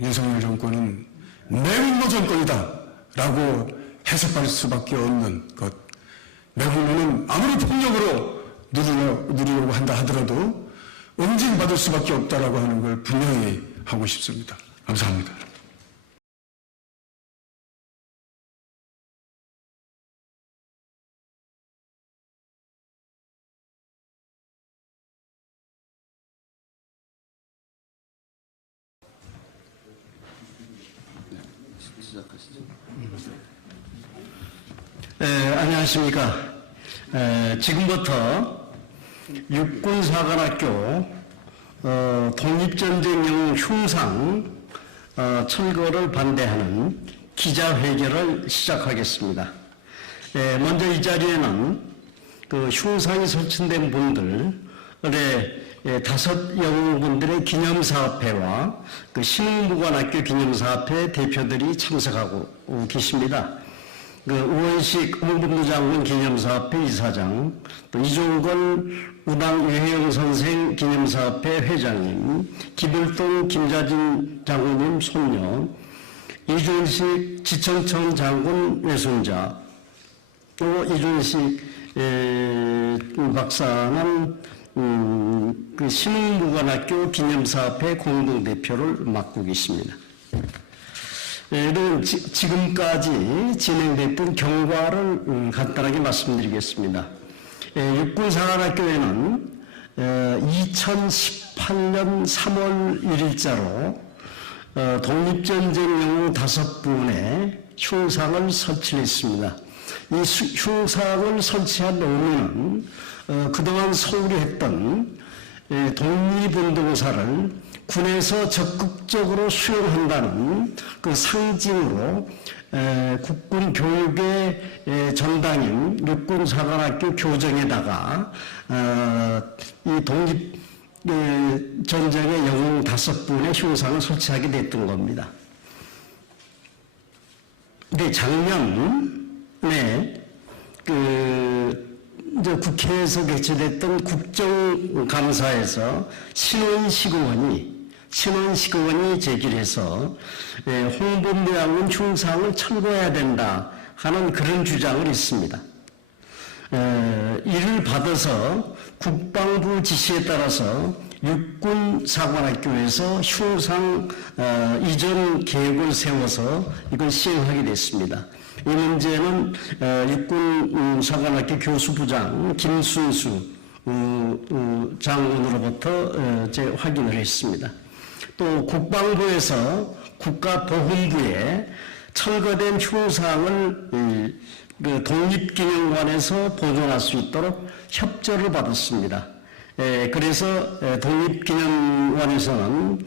윤석열 정권은 매국노 정권이다 라고 해석할 수밖에 없는 것. 매국노는 아무리 폭력으로 누리려고 한다 하더라도 응징받을 수밖에 없다라고 하는 걸 분명히 하고 싶습니다. 감사합니다. 안녕하십니까. 지금부터 육군사관학교 독립전쟁용 흉상 철거를 반대하는 기자회견을 시작하겠습니다. 먼저 이 자리에는 그 흉상이 설치된 분들의 5 영웅분들의 기념사업회와 그 신흥무관학교 기념사업회 대표들이 참석하고 계십니다. 그 우원식 홍범도 장군 기념사업회 이사장, 또 이종건 우당 유혜영 선생 기념사업회 회장님, 기불동 김자진 장군님 손녀, 이준식 지천천 장군 외손자, 또 이준식 박사는 그 신흥무관학교 기념사업회 공동대표를 맡고 계십니다. 지금까지 진행됐던 경과를 간단하게 말씀드리겠습니다. 육군사관학교에는 2018년 3월 1일자로 독립전쟁 영웅 5분의 흉상을 설치했습니다. 이 흉상을 설치한 의미는 그동안 소홀히 했던 독립운동사를 군에서 적극적으로 수용한다는 그 상징으로 국군 교육의 전당인 육군사관학교 교정에다가 이 독립전쟁의 영웅 5분의 흉상을 설치하게 됐던 겁니다. 근데 작년에 이제 국회에서 개최됐던 국정감사에서 신원시의원이 제기를 해서 홍범도 장군 흉상을 철거해야 된다 하는 그런 주장을 했습니다. 이를 받아서 국방부 지시에 따라서 육군사관학교에서 흉상 이전 계획을 세워서 이걸 시행하게 됐습니다. 이 문제는 육군사관학교 교수부장 김순수 장군으로부터 확인을 했습니다. 또 국방부에서 국가보훈부에 철거된 흉상을 독립기념관에서 보존할 수 있도록 협조를 받았습니다. 그래서 독립기념관에서는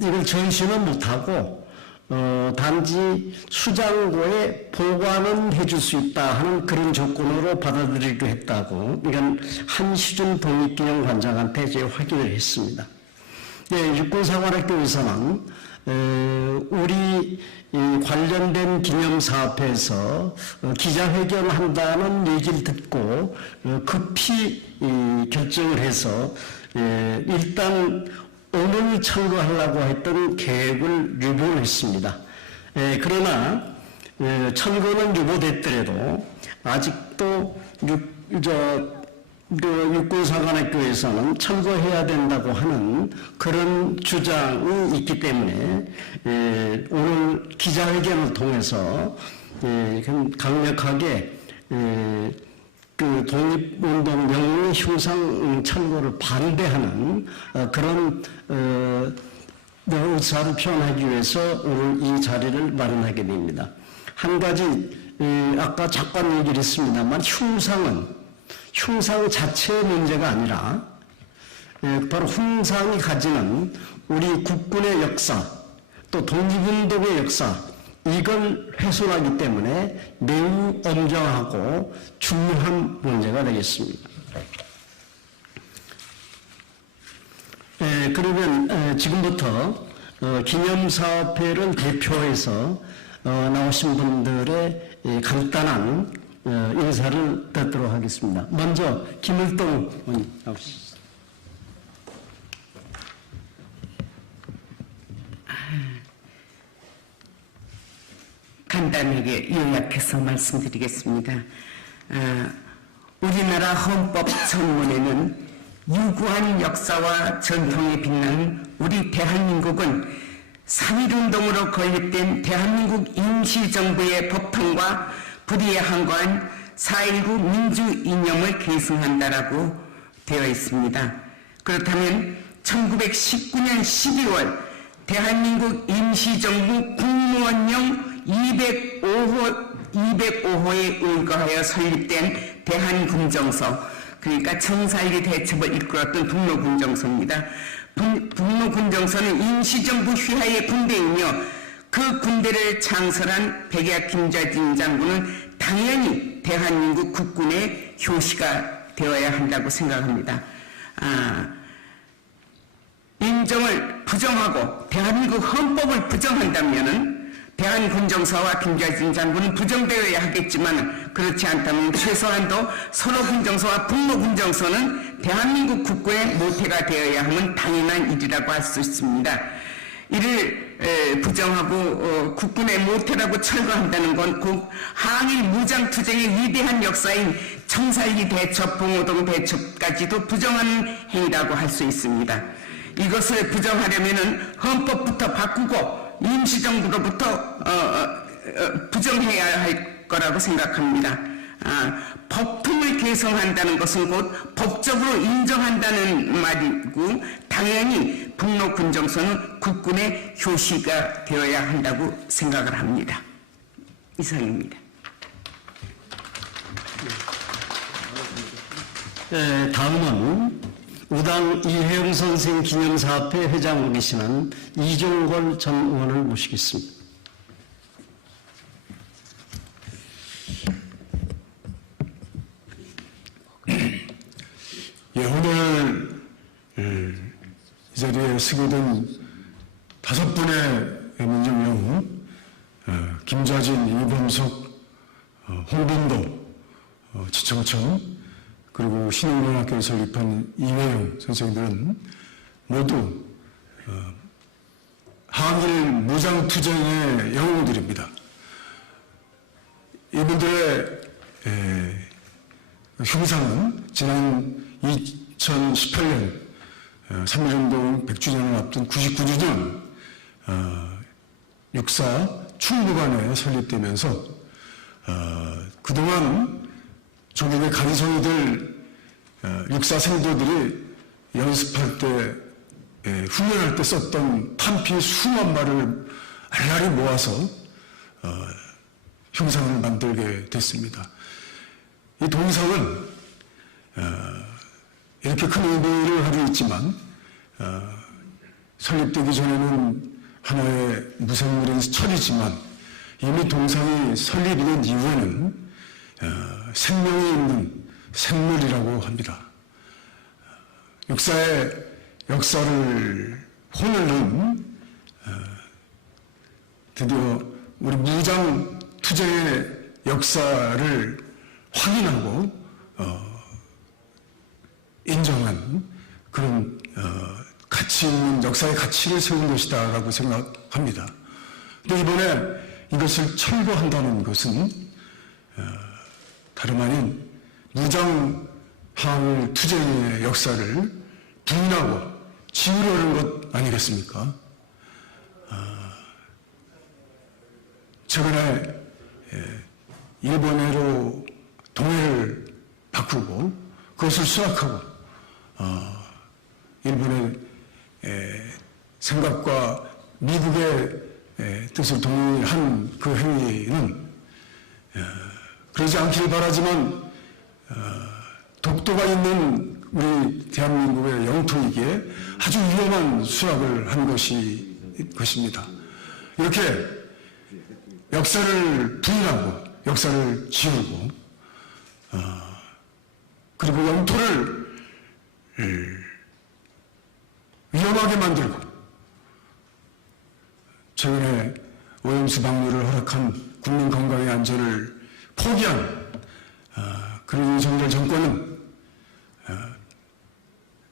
이걸 전시는 못하고 단지 수장고에 보관은 해줄 수 있다 하는 그런 조건으로 받아들이기로 했다고 이건 한시준 독립기념관장한테 제가 확인을 했습니다. 육군사관학교에서는 우리 관련된 기념사업회에서 기자회견한다는 얘기를 듣고 급히 결정을 해서 일단 오늘 철거하려고 했던 계획을 유보했습니다. 그러나 철거는 유보됐더라도 아직도 육군사관학교에서는 철거해야 된다고 하는 그런 주장이 있기 때문에 오늘 기자회견을 통해서 강력하게 그 독립운동 영웅 흉상 철거를 반대하는 그런 의사를 표현하기 위해서 오늘 이 자리를 마련하게 됩니다. 한 가지 아까 잠깐 얘기를 했습니다만 흉상 자체의 문제가 아니라 바로 흉상이 가지는 우리 국군의 역사 또 독립운동의 역사 이걸 훼손하기 때문에 매우 엄정하고 중요한 문제가 되겠습니다. 그러면 지금부터 기념사업회를 대표해서 나오신 분들의 간단한 인사를 듣도록 하겠습니다. 먼저 김을동 의원님 나오시죠. 간단하게 요약해서 말씀드리겠습니다. 우리나라 헌법 전문에는 유구한 역사와 전통에 빛나는 우리 대한민국은 3.1운동으로 건립된 대한민국 임시정부의 법통과 불의에 항거한 4.19 민주 이념을 계승한다라고 되어 있습니다. 그렇다면 1919년 12월 대한민국 임시정부 국무원령 205호에 의거하여 설립된 대한군정서, 그러니까 청사일리 대첩을 이끌었던 북로군정서입니다. 북로군정서는 임시정부 휘하의 군대이며 그 군대를 창설한 백야 김좌진 장군은 당연히 대한민국 국군의 효시가 되어야 한다고 생각합니다. 인정을 부정하고 대한민국 헌법을 부정한다면은 대한군정서와 김좌진 장군은 부정되어야 하겠지만, 그렇지 않다면 최소한도 서로군정서와 북로군정서는 대한민국 국군의 모태가 되어야 하면 당연한 일이라고 할 수 있습니다. 이를 부정하고 국군의 모태라고 철거한다는 건 곧 항일 무장투쟁의 위대한 역사인 청사일리 대첩, 봉오동 대첩까지도 부정하는 행위라고 할 수 있습니다. 이것을 부정하려면은 헌법부터 바꾸고 임시정부로부터 부정해야 할 거라고 생각합니다. 법통을 개성한다는 것은 곧 법적으로 인정한다는 말이고, 당연히 북로군정서는 국군의 효시가 되어야 한다고 생각을 합니다. 이상입니다. 다음은 우당 이혜영 선생 기념사업회 회장으로 계시는 이종걸 전 의원을 모시겠습니다. 예, 오늘 이 자리에 서게 된 5분의 민정여우, 김좌진, 이범석, 홍범도, 지청청, 그리고 신흥고등학교를 설립한 이회영 선생들은 모두 항일 무장투쟁의 영웅들입니다. 이분들의 흉상은 지난 2018년 3.1운동 100주년을 앞둔 99주년 육사 충무관에 설립되면서 그동안 조국의 간성이들 육사 생도들이 연습할 때, 훈련할 때 썼던 탄피 수만 마를 알라리 모아서 흉상을 만들게 됐습니다. 이 동상은 이렇게 큰 의미를 하고 있지만 설립되기 전에는 하나의 무생물인 철이지만 이미 동상이 설립된 이후에는 생명이 있는 생물이라고 합니다. 육사의 역사를 혼을 넣은 드디어 우리 무장 투쟁의 역사를 확인하고 인정한 그런 가치 있는 역사의 가치를 세운 것이다라고 생각합니다. 근데 이번에 이것을 철거한다는 것은 다름 아닌 무장 항일 투쟁의 역사를 부인하고 지우려는 것 아니겠습니까? 최근에 일본해로 동해를 바꾸고 그것을 수락하고 일본의 생각과 미국의 뜻을 동의한 그 행위는 그러지 않기를 바라지만 독도가 있는 우리 대한민국의 영토이기에 아주 위험한 수락을 한 것입니다. 이렇게 역사를 부인하고 역사를 지우고 그리고 영토를 위험하게 만들고 최근에 오염수 방류를 허락한 국민 건강의 안전을 포기한 그런 윤석열 정권은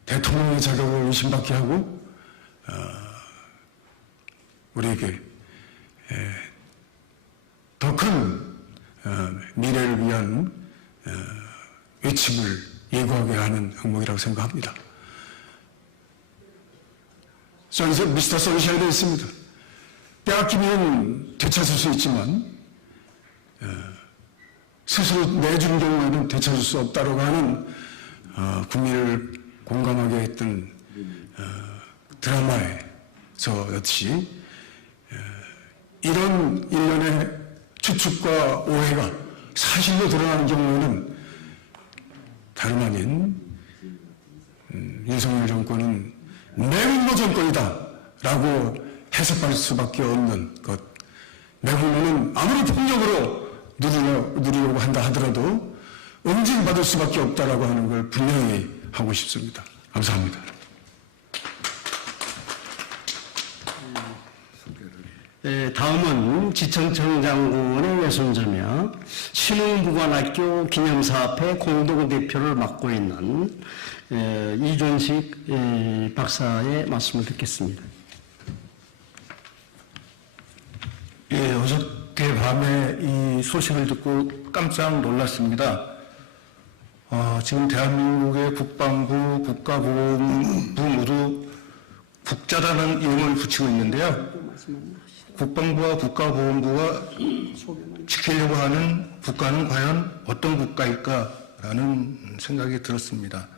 대통령의 자격을 의심받게 하고 우리에게 더 큰 미래를 위한 외침을 예고하게 하는 항목이라고 생각합니다. 미스터 선샤인도 있습니다. 빼앗기면 되찾을 수 있지만 스스로 내준 경우에는 되찾을 수 없다고 하는 국민을 공감하게 했던 드라마에서 역시 이런 일련의 추측과 오해가 사실로 드러나는 경우에는 다름 아닌 윤석열 정권은 내국노 정권이다 라고 해석할 수밖에 없는 것. 내국노는 아무리 폭력으로 누리려고 한다 하더라도 응징받을 수밖에 없다라고 하는 걸 분명히 하고 싶습니다. 감사합니다. 다음은 지청청 장군의 외손자며 신흥무관학교 기념사업회 공동대표를 맡고 있는 이존식 박사의 말씀을 듣겠습니다. 예, 어저께 밤에 이 소식을 듣고 깜짝 놀랐습니다. 지금 대한민국의 국방부, 국가보훈부 모두 국자라는 이름을 붙이고 있는데요. 국방부와 국가보훈부가 지키려고 하는 국가는 과연 어떤 국가일까라는 생각이 들었습니다.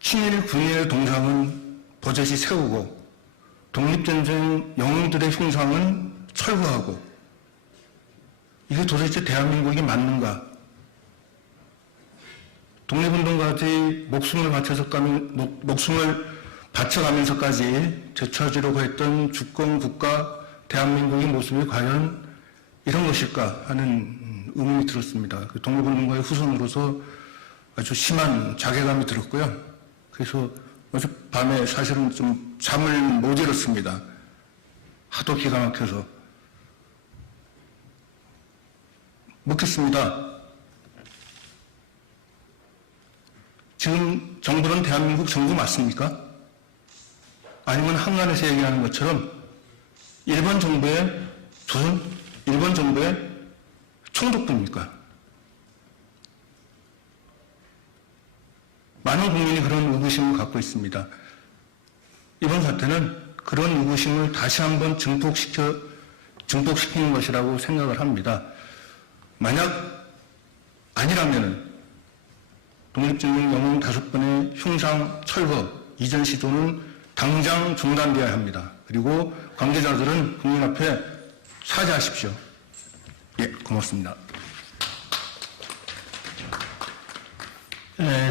친일 군인의 동상은 버젓이 세우고 독립전쟁 영웅들의 흉상은 철거하고 이게 도대체 대한민국이 맞는가? 독립운동가들이 목숨을 바쳐가면서까지 되찾으려고 했던 주권 국가 대한민국의 모습이 과연 이런 것일까 하는 의문이 들었습니다. 그 독립운동가의 후손으로서 아주 심한 자괴감이 들었고요. 그래서 어젯밤에 사실은 좀 잠을 못 이뤘습니다. 하도 기가 막혀서. 묻겠습니다. 지금 정부는 대한민국 정부 맞습니까? 아니면 한간에서 얘기하는 것처럼 일본 정부의 총독부입니까? 많은 국민이 그런 의구심을 갖고 있습니다. 이번 사태는 그런 의구심을 다시 한번 증폭시키는 것이라고 생각을 합니다. 만약 아니라면 독립전쟁 영웅 5번의 흉상 철거 이전 시도는 당장 중단되어야 합니다. 그리고 관계자들은 국민 앞에 사죄하십시오. 예, 고맙습니다.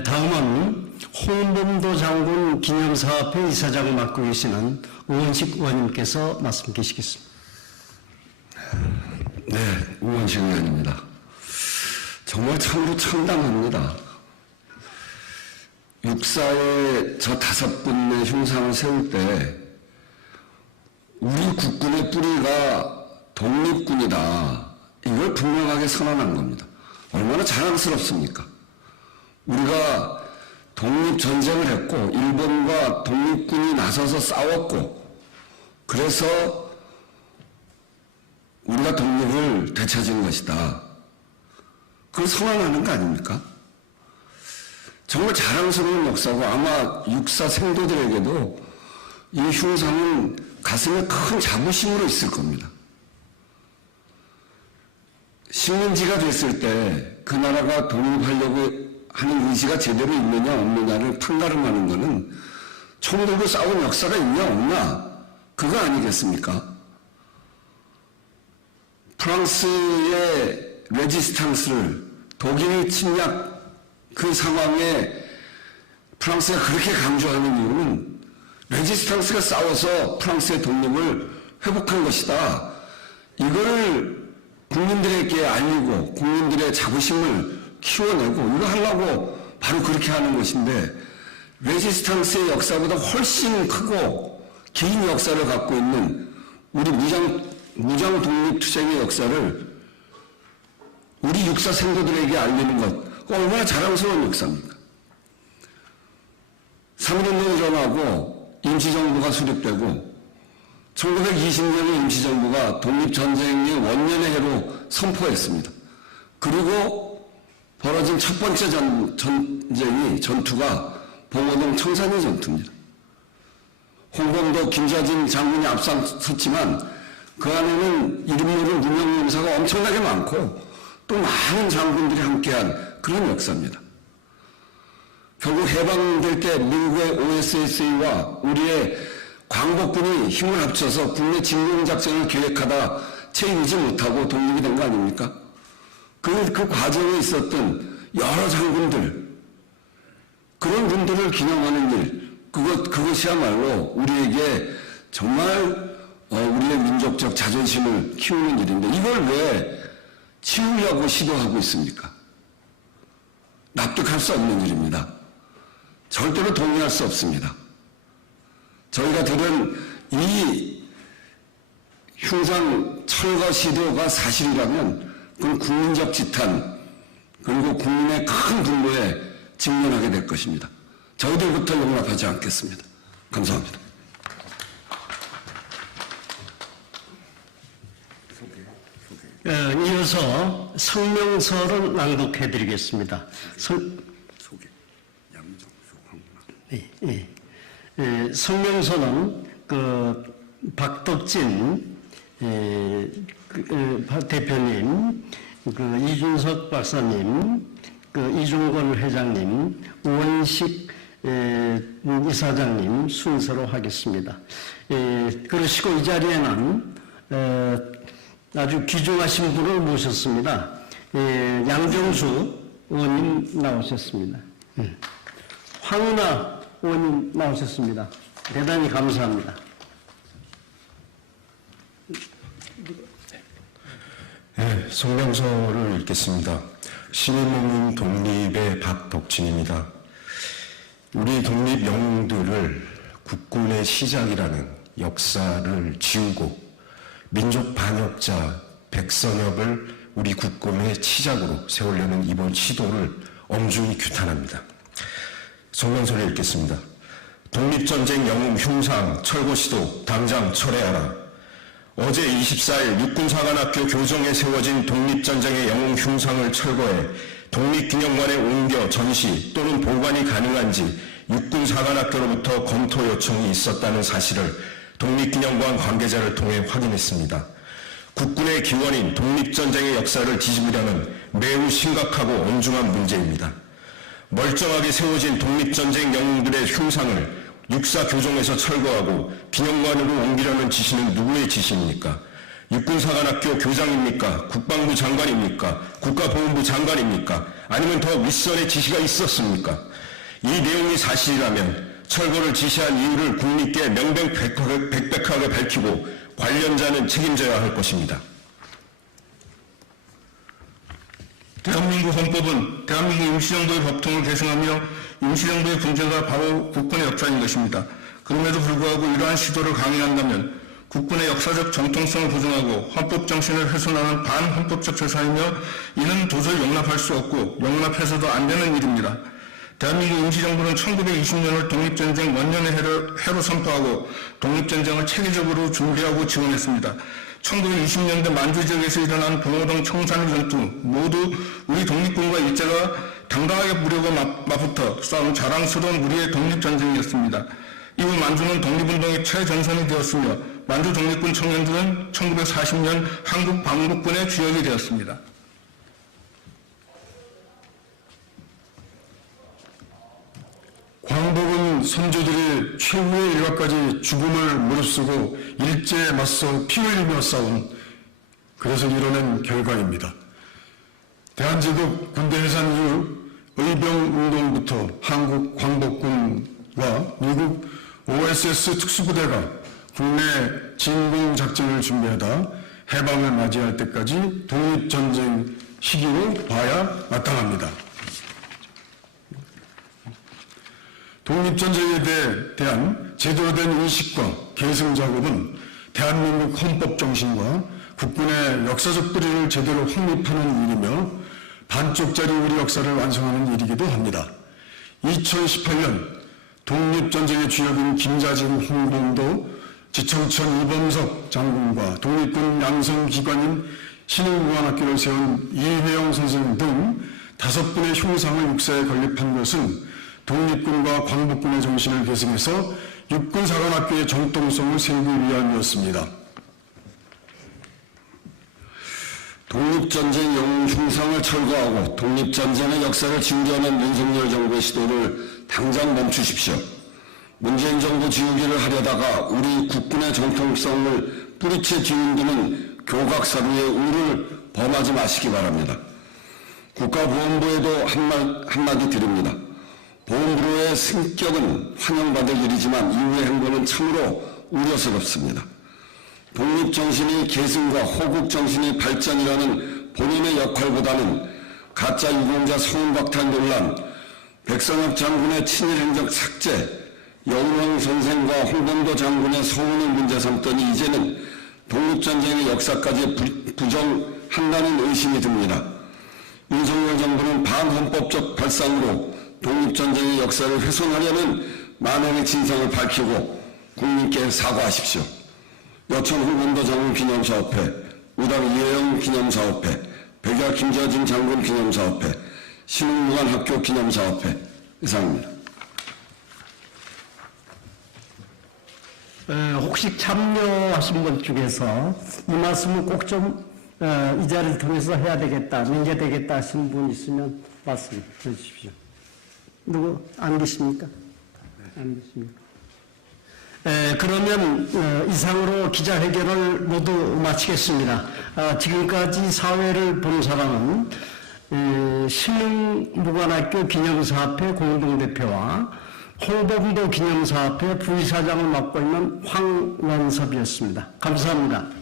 다음은 홍범도 장군 기념사업회 이사장을 맡고 계시는 우원식 의원님께서 말씀 주시겠습니다. 네, 우원식 의원입니다. 정말 참으로 참담합니다. 육사에 저 5분의 흉상을 세울 때 우리 국군의 뿌리가 독립군이다. 이걸 분명하게 선언한 겁니다. 얼마나 자랑스럽습니까? 우리가 독립전쟁을 했고 일본과 독립군이 나서서 싸웠고 그래서 우리가 독립을 되찾은 것이다. 그걸 선언하는 거 아닙니까? 정말 자랑스러운 역사고 아마 육사 생도들에게도 이 흉상은 가슴에 큰 자부심으로 있을 겁니다. 식민지가 됐을 때 그 나라가 독립하려고 하는 의지가 제대로 있느냐 없느냐를 판가름하는 것은 총 들고 싸운 역사가 있냐 없나 그거 아니겠습니까? 프랑스의 레지스탕스를 독일 침략 그 상황에 프랑스가 그렇게 강조하는 이유는 레지스탕스가 싸워서 프랑스의 독립을 회복한 것이다. 이거를 국민들에게 알리고 국민들의 자부심을 키워내고 이거 하려고 바로 그렇게 하는 것인데 레지스탕스의 역사보다 훨씬 크고 긴 역사를 갖고 있는 우리 무장 독립투쟁의 역사를 우리 육사 생도들에게 알리는 것 얼마나 자랑스러운 역사입니까? 3.1운동 일어나고 임시정부가 수립되고 1920년에 임시정부가 독립전쟁의 원년의 해로 선포했습니다. 그리고 벌어진 첫 번째 전투가 봉오동 청산리 전투입니다. 홍범도 김좌진 장군이 앞장섰지만 그 안에는 이름 모를 무명용사가 엄청나게 많고 또 많은 장군들이 함께한 그런 역사입니다. 결국 해방될 때 미국의 OSSA와 우리의 광복군이 힘을 합쳐서 국내 진공작전을 계획하다 채 이루지 못하고 독립이 된 거 아닙니까? 그 과정에 있었던 여러 장군들, 그런 분들을 기념하는 일, 그것이야말로 우리에게 정말 우리의 민족적 자존심을 키우는 일인데 이걸 왜 치우려고 시도하고 있습니까? 납득할 수 없는 일입니다. 절대로 동의할 수 없습니다. 저희가 들은 이 흉상 철거 시도가 사실이라면 그건 국민적 지탄 그리고 국민의 큰 분노에 직면하게 될 것입니다. 저희들부터 용납하지 않겠습니다. 감사합니다. 이어서 성명서를 낭독해드리겠습니다. 성명서는 박덕진 대표님, 이준석 박사님, 이종건 회장님, 우원식 이사장님 순서로 하겠습니다. 그러시고 이 자리에는 아주 귀중하신 분을 모셨습니다. 양정수 의원님 나오셨습니다. 황운하 의원님 나오셨습니다. 대단히 감사합니다. 네, 성명서를 읽겠습니다. 신인모임 독립의 박덕진입니다. 우리 독립 영웅들을 국군의 시작이라는 역사를 지우고 민족 반역자 백선엽을 우리 국군의 치작으로 세우려는 이번 시도를 엄중히 규탄합니다. 성명서를 읽겠습니다. 독립전쟁 영웅 흉상 철거 시도 당장 철회하라. 어제 24일 육군사관학교 교정에 세워진 독립전쟁의 영웅 흉상을 철거해 독립기념관에 옮겨 전시 또는 보관이 가능한지 육군사관학교로부터 검토 요청이 있었다는 사실을 독립기념관 관계자를 통해 확인했습니다. 국군의 기원인 독립전쟁의 역사를 뒤집으려는 매우 심각하고 엄중한 문제입니다. 멀쩡하게 세워진 독립전쟁 영웅들의 흉상을 육사 교정에서 철거하고 기념관으로 옮기려는 지시는 누구의 지시입니까? 육군사관학교 교장입니까? 국방부 장관입니까? 국가보훈부 장관입니까? 아니면 더 윗선의 지시가 있었습니까? 이 내용이 사실이라면 철거를 지시한 이유를 국민께 명백하게 밝히고 관련자는 책임져야 할 것입니다. 대한민국 헌법은 대한민국 임시정부의 법통을 계승하며 임시정부의 분재가 바로 국군의 역사인 것입니다. 그럼에도 불구하고 이러한 시도를 강행한다면 국군의 역사적 정통성을 보존하고 헌법 정신을 훼손하는 반헌법적 제사이며 이는 도저히 용납할 수 없고 용납해서도 안 되는 일입니다. 대한민국 임시정부는 1920년을 독립전쟁 원년의 해로 선포하고 독립전쟁을 체계적으로 준비하고 지원했습니다. 1920년대 만주 지역에서 일어난 봉오동 청산리 전투 모두 우리 독립군과 일제가 당당하게 무력과 맞붙어 싸운 자랑스러운 우리의 독립전쟁이었습니다. 이후 만주는 독립운동의 최전선이 되었으며 만주 독립군 청년들은 1940년 한국 방북군의 주역이 되었습니다. 광복은 선조들이 최후의 일각까지 죽음을 무릅쓰고 일제에 맞서 피 흘리며 싸운 그래서 이뤄낸 결과입니다. 대한제국 군대 해산 이후 의병운동부터 한국 광복군과 미국 OSS 특수부대가 국내 진공작전을 준비하다 해방을 맞이할 때까지 독립전쟁 시기로 봐야 마땅합니다. 독립전쟁에 대한 제대로 된 인식과 계승 작업은 대한민국 헌법 정신과 국군의 역사적 뿌리를 제대로 확립하는 일이며 반쪽짜리 우리 역사를 완성하는 일이기도 합니다. 2018년 독립전쟁의 주역인 김자진, 홍범도, 지청천 이범석 장군과 독립군 양성기관인 신흥무관학교를 세운 이회영 선생 등 5분의 흉상을 육사에 건립한 것은 독립군과 광복군의 정신을 계승해서 육군사관학교의 정통성을 세우기 위함이었습니다. 독립전쟁 영웅 흉상을 철거하고 독립전쟁의 역사를 지우려는 윤석열 정부의 시도를 당장 멈추십시오. 문재인 정부 지우기를 하려다가 우리 국군의 정통성을 뿌리채 뒤흔드는 교각사루의 우를 범하지 마시기 바랍니다. 국가보훈부에도 한마디 드립니다. 보훈부로의 승격은 환영받을 일이지만 이후의 행보는 참으로 우려스럽습니다. 독립정신이 계승과 호국정신이 발전이라는 본인의 역할보다는 가짜 유공자 성훈박탈 논란, 백선엽 장군의 친일행적 삭제, 여운형 선생과 홍범도 장군의 성훈을 문제 삼더니 이제는 독립전쟁의 역사까지 부정한다는 의심이 듭니다. 윤석열 정부는 반헌법적 발상으로 독립전쟁의 역사를 훼손하려는 만행의 진상을 밝히고 국민께 사과하십시오. 여천 홍범도 장군 기념사업회, 우당 이혜영 기념사업회, 백야 김자진 장군 기념사업회, 신흥무관학교 기념사업회 이상입니다. 혹시 참여하신 분 중에서 이 말씀을 꼭 좀 이 자리를 통해서 해야 되겠다, 명제되겠다 하시는 분 있으면 말씀해 주십시오. 누구 안 계십니까? 안 계십니까? 그러면 이상으로 기자회견을 모두 마치겠습니다. 지금까지 사회를 본 사람은 신흥무관학교 기념사업회 공동대표와 홍범도 기념사업회 부이사장을 맡고 있는 황원섭이었습니다. 감사합니다.